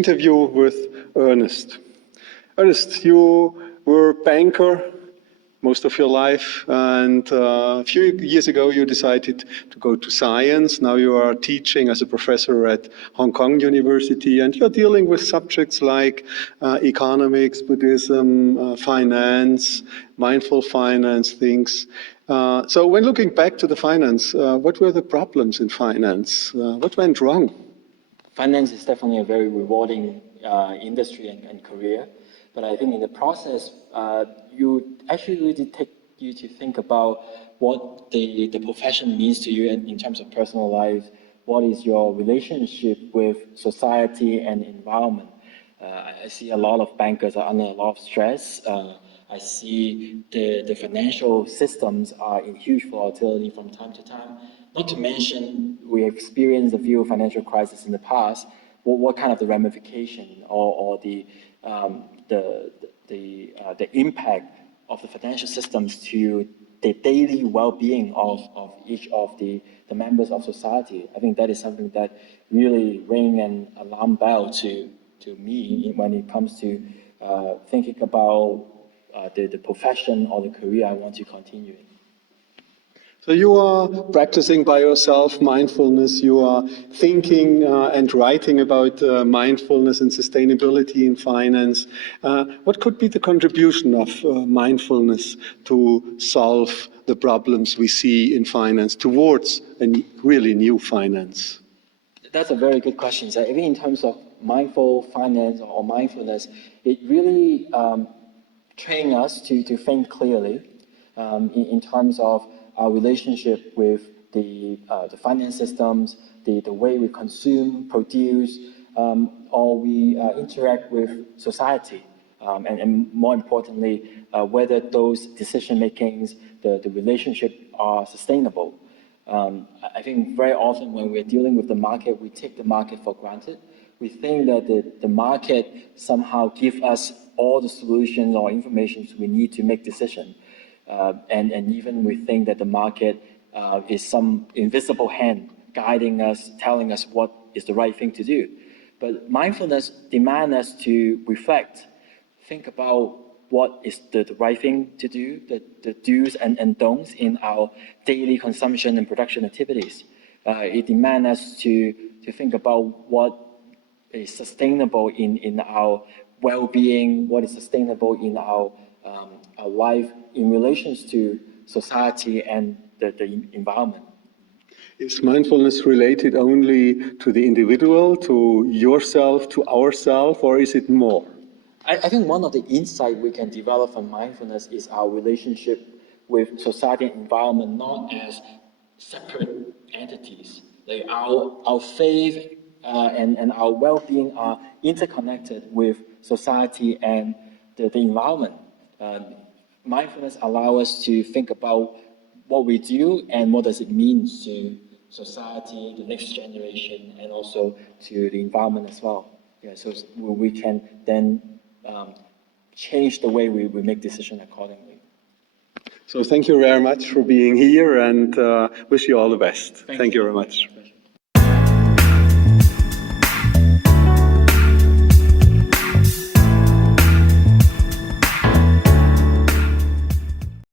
interview with Ernest. Ernest, you were a banker most of your life, and a few years ago you decided to go to science. Now you are teaching as a professor at Hongkong University, and you're dealing with subjects like economics, Buddhism, finance, mindful finance things. So when looking back to the finance, what were the problems in finance? What went wrong? Finance is definitely a very rewarding industry and career. But I think in the process, you actually really take you to think about what the profession means to you in terms of personal life. What is your relationship with society and environment? I see a lot of bankers are under a lot of stress. I see the financial systems are in huge volatility from time to time. Not to mention, we experienced a few financial crises in the past. What kind of the ramification or the impact of the financial systems to the daily well-being of each of the members of society. I think that is something that really ring an alarm bell to me when it comes to thinking about the profession or the career I want to continue in. So you are practicing by yourself mindfulness, you are thinking and writing about mindfulness and sustainability in finance. What could be the contribution of mindfulness to solve the problems we see in finance towards a really new finance? That's a very good question. So even in terms of mindful finance or mindfulness, it really trains us to think clearly in terms of our relationship with the finance systems, the way we consume, produce, or we interact with society, and more importantly, whether those decision makings, the relationship are sustainable. I think very often when we're dealing with the market, we take the market for granted. We think that the market somehow gives us all the solutions or information we need to make decisions. And even we think that the market is some invisible hand guiding us, telling us what is the right thing to do. But mindfulness demands us to reflect, think about what is the right thing to do, the do's and don'ts in our daily consumption and production activities. It demands us to think about what is sustainable in our well-being, what is sustainable in our life in relations to society and the environment. Is mindfulness related only to the individual, to yourself, to ourselves, or is it more? I think one of the insights we can develop from mindfulness is our relationship with society and environment, not as separate entities. Like our faith and our well-being are interconnected with society and the environment. Mindfulness allows us to think about what we do and what does it mean to society, the next generation, and also to the environment as well. Yeah, so we can then change the way we make decisions accordingly. So thank you very much for being here, and wish you all the best. Thank you very much.